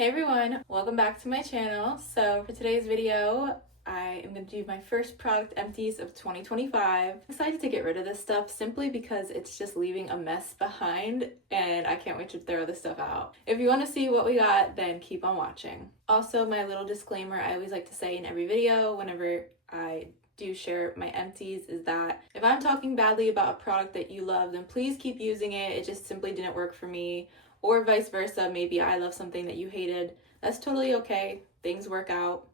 Hey everyone, welcome back to my channel. So for today's video, I am going to do my first product empties of 2025. I'm excited to get rid of this stuff simply because it's just leaving a mess behind and I can't wait to throw this stuff out. If you want to see what we got, then keep on watching. Also, my little disclaimer I always like to say in every video whenever I do share my empties is that if I'm talking badly about a product that you love, then please keep using it. It just simply didn't work for me. Or vice versa, maybe I love something that you hated. That's totally okay. Things work out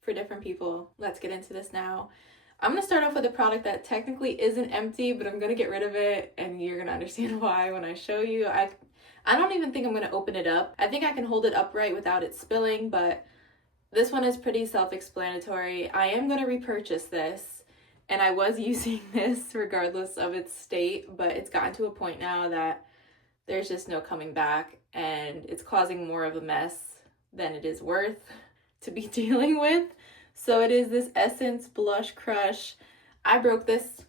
for different people. Let's get into this now. I'm going to start off with a product that technically isn't empty, but I'm going to get rid of it, and you're going to understand why when I show you. I don't even think I'm going to open it up. I think I can hold it upright without it spilling, but this one is pretty self-explanatory. I am going to repurchase this, and I was using this regardless of its state, but it's gotten to a point now that there's just no coming back, and it's causing more of a mess than it is worth to be dealing with. So it is this Essence Blush Crush. I broke this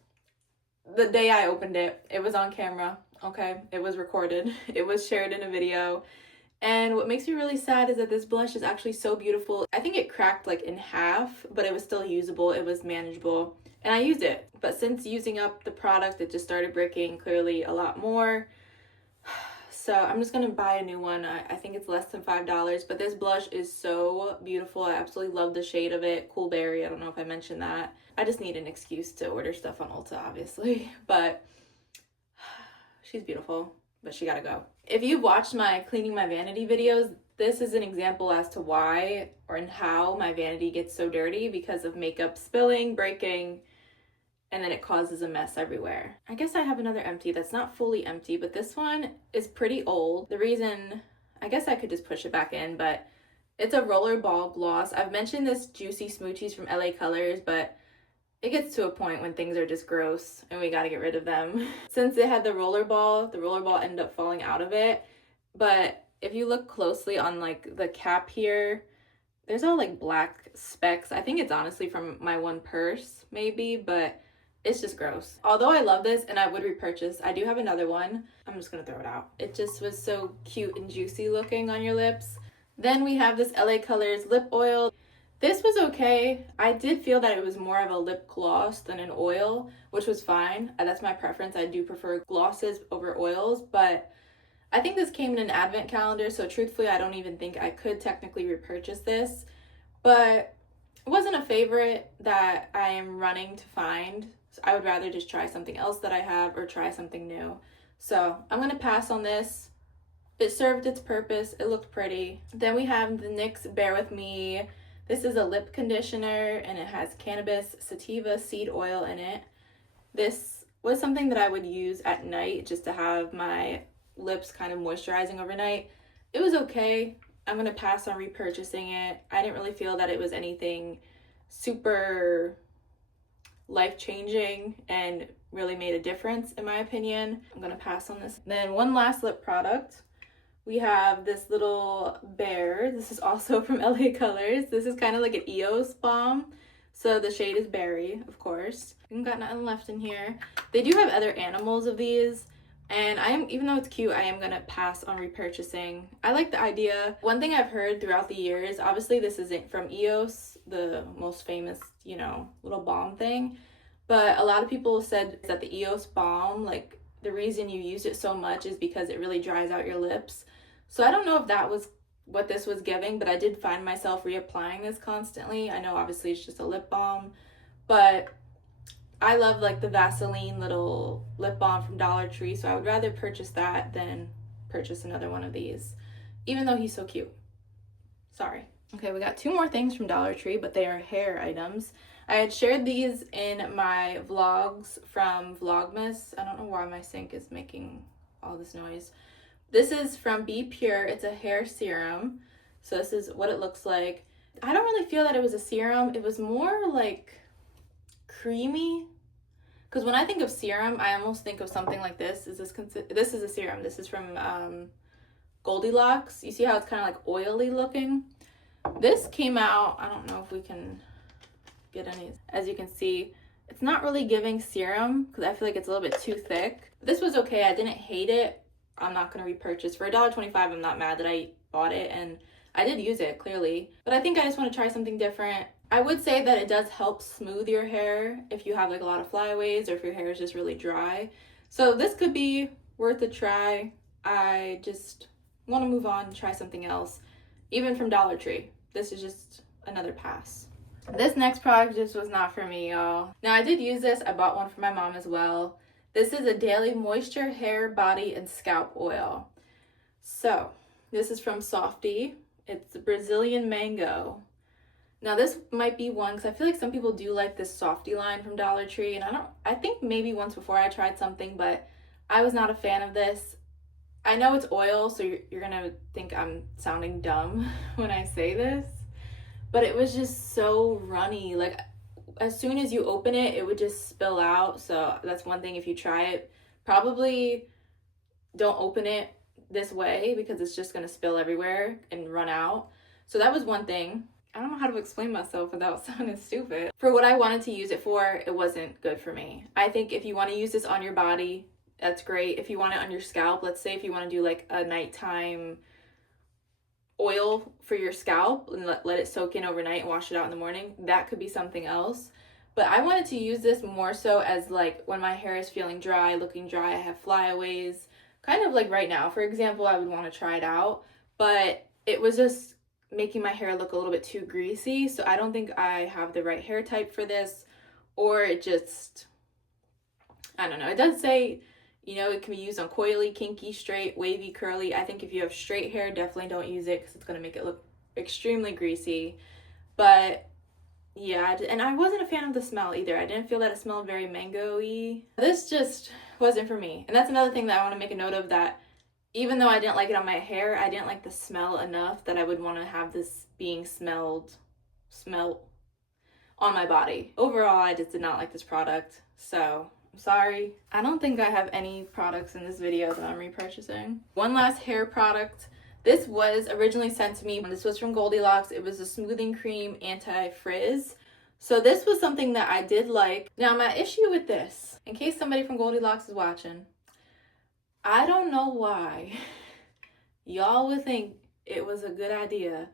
the day I opened it. It was on camera, okay? It was recorded. It was shared in a video. And what makes me really sad is that this blush is actually so beautiful. I think it cracked like in half, but it was still usable. It was manageable. And I used it. But since using up the product, it just started breaking clearly a lot more. So I'm just going to buy a new one. I think it's less than $5, but this blush is so beautiful. I absolutely love the shade of it. Cool Berry, I don't know if I mentioned that. I just need an excuse to order stuff on Ulta, obviously, but she's beautiful, but she gotta go. If you've watched my cleaning my vanity videos, this is an example as to why or and how my vanity gets so dirty because of makeup spilling, breaking, and then it causes a mess everywhere. I guess I have another empty that's not fully empty, but this one is pretty old. The reason, I guess I could just push it back in, but it's a rollerball gloss. I've mentioned this Juicy Smoochies from LA Colors, but it gets to a point when things are just gross and we gotta get rid of them. Since it had the rollerball ended up falling out of it. But if you look closely on like the cap here, there's all like black specks. I think it's honestly from my one purse maybe, but it's just gross. Although I love this and I would repurchase, I do have another one. I'm just gonna throw it out. It just was so cute and juicy looking on your lips. Then we have this LA Colors lip oil. This was okay. I did feel that it was more of a lip gloss than an oil, which was fine. That's my preference. I do prefer glosses over oils, but I think this came in an advent calendar, so truthfully, I don't even think I could technically repurchase this, but it wasn't a favorite that I am running to find. So I would rather just try something else that I have or try something new. So I'm going to pass on this. It served its purpose. It looked pretty. Then we have the NYX Bear With Me. This is a lip conditioner and it has cannabis sativa seed oil in it. This was something that I would use at night just to have my lips kind of moisturizing overnight. It was okay. I'm going to pass on repurchasing it. I didn't really feel that it was anything super life-changing and really made a difference in my opinion. I'm gonna pass on this. Then one last lip product. We have this little bear. This is also from LA Colors. This is kind of like an EOS balm. So the shade is berry, of course. I've got nothing left in here. They do have other animals of these. And even though it's cute, I am gonna pass on repurchasing. I like the idea. One thing I've heard throughout the years, obviously this isn't from EOS, the most famous, little balm thing, but a lot of people said that the EOS balm, like the reason you use it so much is because it really dries out your lips. So I don't know if that was what this was giving, but I did find myself reapplying this constantly. I know obviously it's just a lip balm, but I love like the Vaseline little lip balm from Dollar Tree, so I would rather purchase that than purchase another one of these, even though he's so cute. Sorry. Okay, we got two more things from Dollar Tree, but they are hair items. I had shared these in my vlogs from Vlogmas. I don't know why my sink is making all this noise. This is from Be Pure. It's a hair serum. So this is what it looks like. I don't really feel that it was a serum. It was more like creamy, because when I think of serum, I almost think of something like this. This is a serum. This is from Goldilocks. You see how it's kind of like oily looking? This came out, I don't know if we can get any, as you can see, it's not really giving serum because I feel like it's a little bit too thick. This was okay. I didn't hate it. I'm not going to repurchase. For $1.25, I'm not mad that I bought it, and I did use it clearly, but I think I just want to try something different. I would say that it does help smooth your hair if you have like a lot of flyaways or if your hair is just really dry. So this could be worth a try. I just want to move on and try something else, even from Dollar Tree. This is just another pass. This next product just was not for me, y'all. Now, I did use this. I bought one for my mom as well. This is a daily moisture hair, body, and scalp oil. So this is from Softy. It's Brazilian mango. Now this might be one, because I feel like some people do like this Softy line from Dollar Tree, and I think maybe once before I tried something, but I was not a fan of this. I know it's oil, so you're gonna think I'm sounding dumb when I say this, but it was just so runny. Like, as soon as you open it, it would just spill out. So that's one thing. If you try it, probably don't open it this way, because it's just gonna spill everywhere and run out. So that was one thing. I don't know how to explain myself without sounding stupid. For what I wanted to use it for, it wasn't good for me. I think if you want to use this on your body, that's great. If you want it on your scalp, let's say if you want to do like a nighttime oil for your scalp and let it soak in overnight and wash it out in the morning, that could be something else. But I wanted to use this more so as like when my hair is feeling dry, looking dry, I have flyaways, kind of like right now. For example, I would want to try it out, but it was just making my hair look a little bit too greasy. So I don't think I have the right hair type for this, or it just, I don't know. It does say, you know, it can be used on coily, kinky, straight, wavy, curly. I think if you have straight hair, definitely don't use it because it's going to make it look extremely greasy. But yeah, and I wasn't a fan of the smell either. I didn't feel that it smelled very mango-y. This just wasn't for me. And that's another thing that I want to make a note of, that even though I didn't like it on my hair, I didn't like the smell enough that I would want to have this being smelled on my body. Overall, I just did not like this product. So I'm sorry. I don't think I have any products in this video that I'm repurchasing. One last hair product. This was originally sent to me. This was from Goldilocks. It was a smoothing cream anti-frizz. So this was something that I did like. Now my issue with this, in case somebody from Goldilocks is watching, I don't know why y'all would think it was a good idea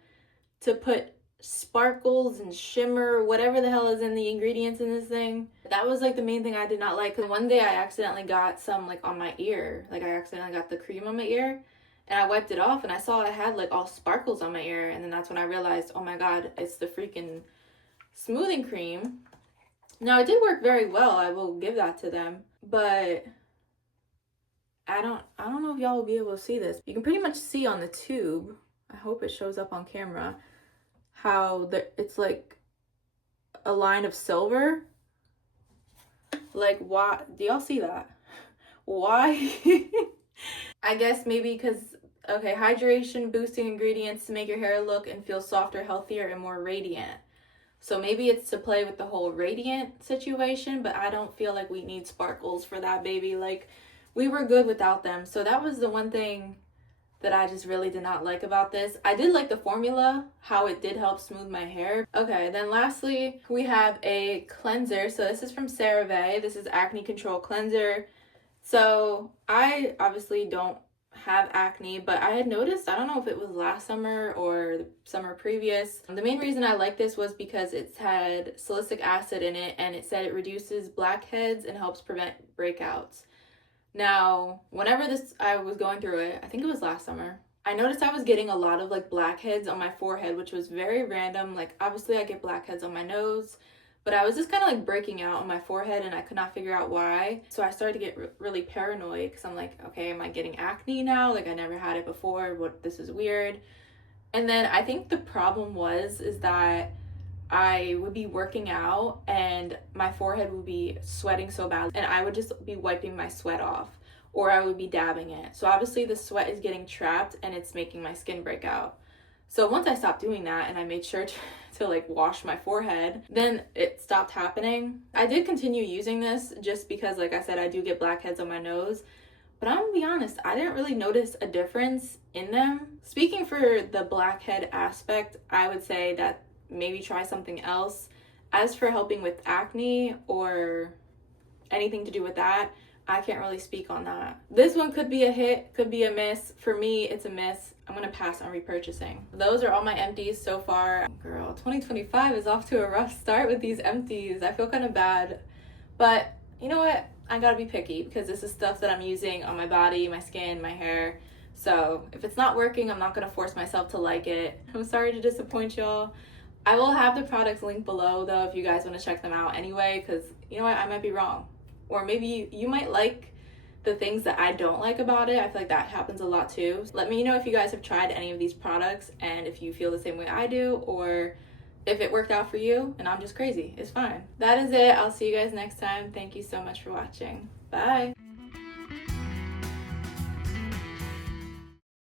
to put sparkles and shimmer, whatever the hell is in the ingredients in this thing. That was like the main thing I did not like. Cause one day I accidentally got some like on my ear. Like I accidentally got the cream on my ear and I wiped it off and I saw I had like all sparkles on my ear. And then that's when I realized, oh my God, it's the freaking smoothing cream. Now it did work very well. I will give that to them, but I don't know if y'all will be able to see this. You can pretty much see on the tube, I hope it shows up on camera, how it's like a line of silver. Like, why? Do y'all see that? Why? I guess maybe because, okay, hydration boosting ingredients to make your hair look and feel softer, healthier, and more radiant. So maybe it's to play with the whole radiant situation, but I don't feel like we need sparkles for that, baby. Like, we were good without them. So that was the one thing that I just really did not like about this. I did like the formula, how it did help smooth my hair. Okay, then lastly, we have a cleanser. So this is from CeraVe. This is Acne Control Cleanser. So I obviously don't have acne, but I had noticed, I don't know if it was last summer or the summer previous. The main reason I like this was because it's had salicylic acid in it, and it said it reduces blackheads and helps prevent breakouts. Now, whenever I was going through it, I think it was last summer, I noticed I was getting a lot of like blackheads on my forehead, which was very random. Like, obviously I get blackheads on my nose, but I was just kind of like breaking out on my forehead and I could not figure out why. So I started to get really paranoid because I'm like, okay, am I getting acne now? Like, I never had it before. This is weird. And then I think the problem is that I would be working out and my forehead would be sweating so bad and I would just be wiping my sweat off, or I would be dabbing it. So obviously the sweat is getting trapped and it's making my skin break out. So once I stopped doing that and I made sure to like wash my forehead, then it stopped happening. I did continue using this just because, like I said, I do get blackheads on my nose. But I'm gonna be honest, I didn't really notice a difference in them. Speaking for the blackhead aspect, I would say that maybe try something else. As for helping with acne or anything to do with that, I can't really speak on that. This one could be a hit, could be a miss. For me, it's a miss. I'm gonna pass on repurchasing. Those are all my empties so far. Girl, 2025 is off to a rough start with these empties. I feel kind of bad, but you know what? I gotta be picky because this is stuff that I'm using on my body, my skin, my hair. So if it's not working, I'm not gonna force myself to like it. I'm sorry to disappoint y'all. I will have the products linked below though if you guys want to check them out anyway, because you know what, I might be wrong. Or maybe you might like the things that I don't like about it. I feel like that happens a lot too. Let me know if you guys have tried any of these products and if you feel the same way I do, or if it worked out for you and I'm just crazy. It's fine. That is it. I'll see you guys next time. Thank you so much for watching. Bye.